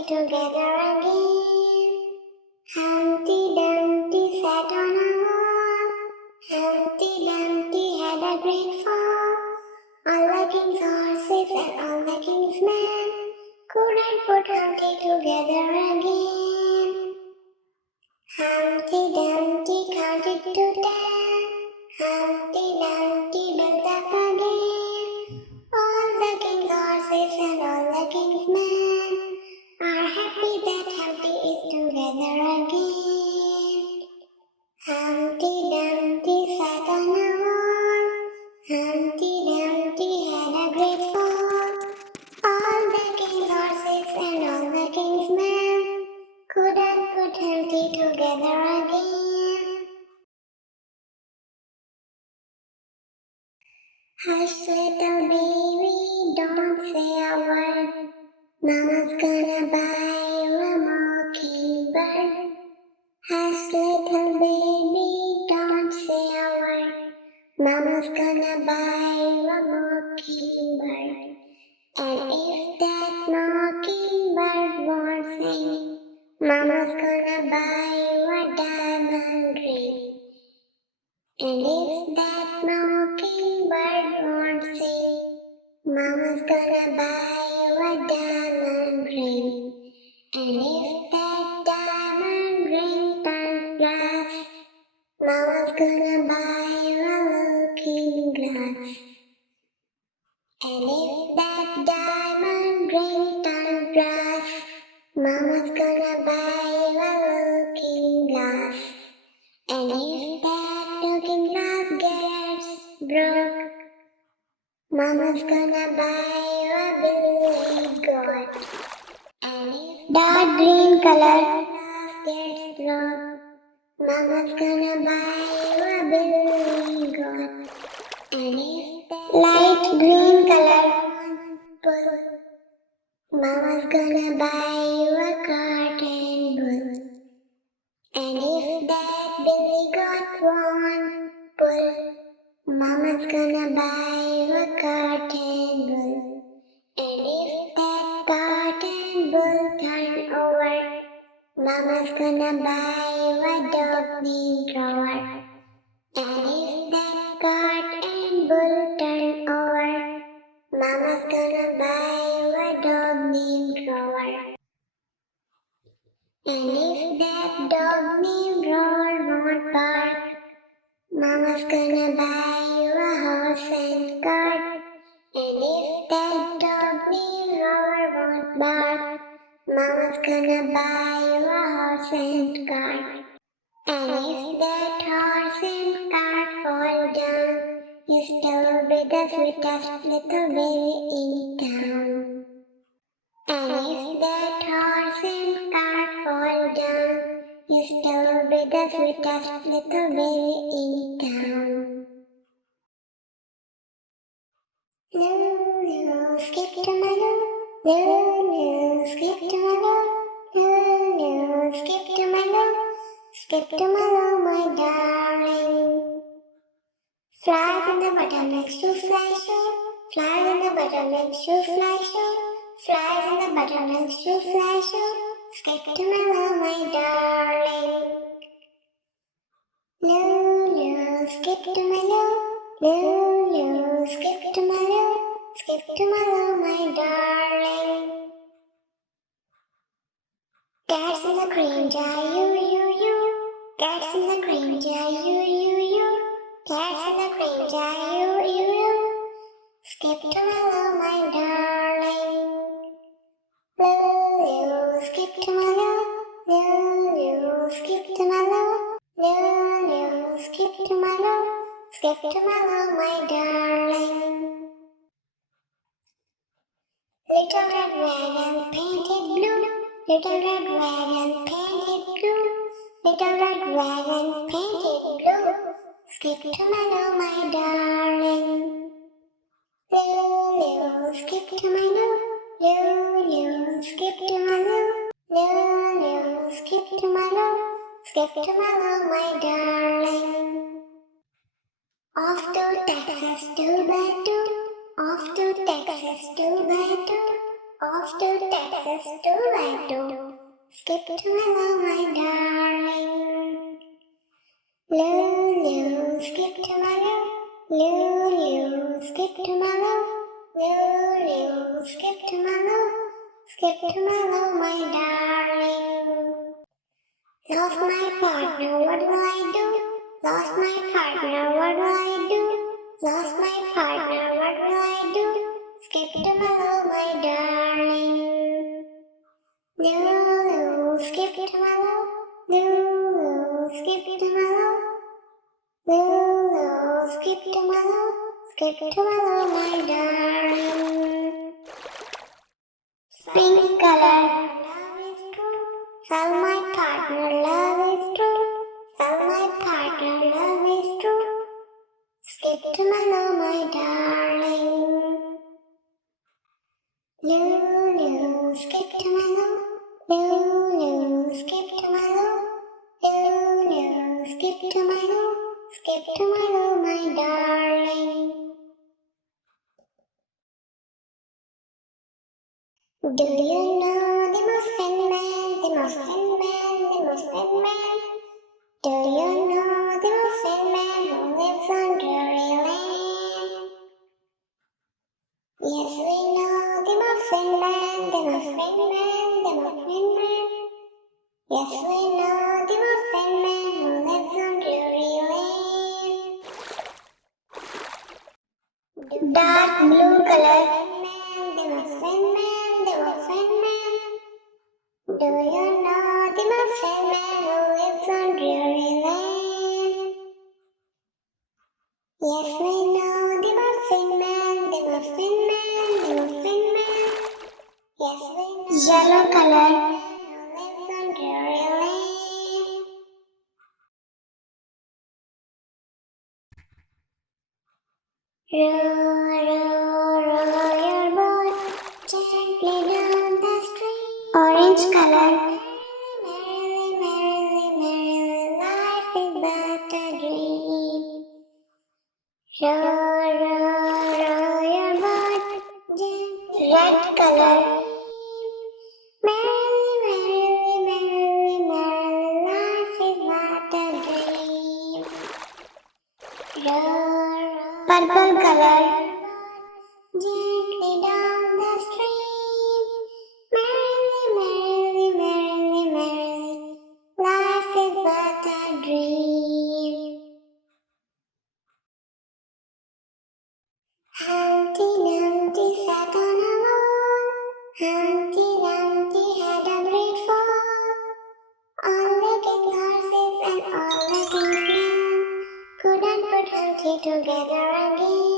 Dumpty together again. Humpty Dumpty sat on a wall. Humpty Dumpty had a great fall. All the king's horses and all the king's men couldn't put Humpty together again. Humpty Dumpty counted to 10. Humpty Dumpty built up again. All the king's horses and all the king's men are happy that Humpty is together again. Humpty Dumpty sat on a wall. Humpty Dumpty had a great fall. All the king's horses and all the king's men couldn't put Humpty together again. Hush, little baby, don't say a word. Mama's gonna buy you a mockingbird. Hush, little baby, don't say a word. Mama's gonna buy you a mockingbird. And if that mockingbird won't sing, Mama's gonna buy you a diamond ring. And if that mockingbird won't sing, Mama's gonna buy you a diamond ring. And if that diamond ring turns brass, Mama's gonna buy you a looking glass. And if that diamond ring turns brass, Mama's gonna buy you a looking glass. And if that looking glass gets broke, Mama's gonna buy you a billy goat. And if that green color glass gets broke, Mama's gonna buy you a billy goat. And if that light green color bull, Mama's gonna buy you a cotton bull. And if that billy goat won't pull, Mama's gonna buy you a cotton bull. And if that cotton bull turn over, Mama's gonna buy you a dog named Rover. And if that cotton bull turn over, Mama's gonna buy you a dog named Rover. And if that dog named Rover won't bark, Mama's gonna buy you a horse and cart. And if that dog named Rover won't bark, Mama's gonna buy you a horse and cart. And if that horse and cart fall down, you still be the sweetest little baby in town. And if that horse and cart fall down, you still be the sweetest little baby in town. Lulu, skip to my loo. Lulu, skip to my loo. Lulu, skip to my loo. Skip to my loo, my darling. Flies in the buttermilk to fly show. Flies in the buttermilk to fly show. Flies in the buttermilk to fly show. Skip to my loo, my darling. Lulu, skip to my loo. Lulu, skip to my loo. Skip to my loo, my darling. Cats in the cream jar, you. Cats in the cream jar, you. Cats in the cream jar, you. Skip to my loo, my darling. Lulu, skip to my loo. Lulu, skip to my loo. Lulu, skip to my loo. Skip to my loo, my darling. Little red wagon painted blue. Little red wagon painted blue. Little red wagon painted blue. Skip to my loo, my darling. Lulu, skip to my loo. Lulu, skip to my loo. Lulu, skip to my loo. Skip to my loo, my darling. Off to Texas 2x2. Off to Texas 2x2. Off to Texas to ride to. Skip to hello, my darling. Lulu, skip to Maloo. Lulu, skip to Maloo. Lulu, skip to Maloo. Skip to Maloo, my darling. Lost my partner, what will I do? Lost my partner, what will I do? Lost my partner, what will I do? Skip to Maloo, my darling. Lulu, skip to Maloo. Lulu, skip to Maloo. Lulu, skip to Maloo. Skip to Maloo, my darling. Pink color, love is true. Tell my partner, love is true. Tell my partner, love is true. Skip to Maloo, my darling. Lulu, skip to Maloo. Lulu, skip to Maloo. Lulu, skip to Maloo. Skip to Maloo, my darling. Do you know the Muffin Man, the Muffin Man, the Muffin Man? Do you know the Muffin Man who lives on Drury Lane? Yes, we know the Muffin Man, the Muffin Man, the Muffin Man. Yes, we know the Muffin Man who lives on Drury Lane. Dark blue color, the Muffin Man, the Muffin Man. Do you know the Muffin Man who lives on Drury Lane? Yes, we know the Muffin Man, the Muffin Man, the Muffin Man. Yes, we know yellow color who lives on Drury Lane. Row, row, row your boat gently down the stream. Orange color. Merrily, merrily, merrily, life is but a dream. Row, row, row your boat gently. Red color. Merrily, merrily, merrily, merrily, life is but a dream. Purple color. Gently down the stream. Merrily, merrily, merrily, merrily, life is but a dream. Humpty Dumpty sat on a wall. Humpty Dumpty had a great fall. All the king's horses and all the king's men couldn't put Humpty together again.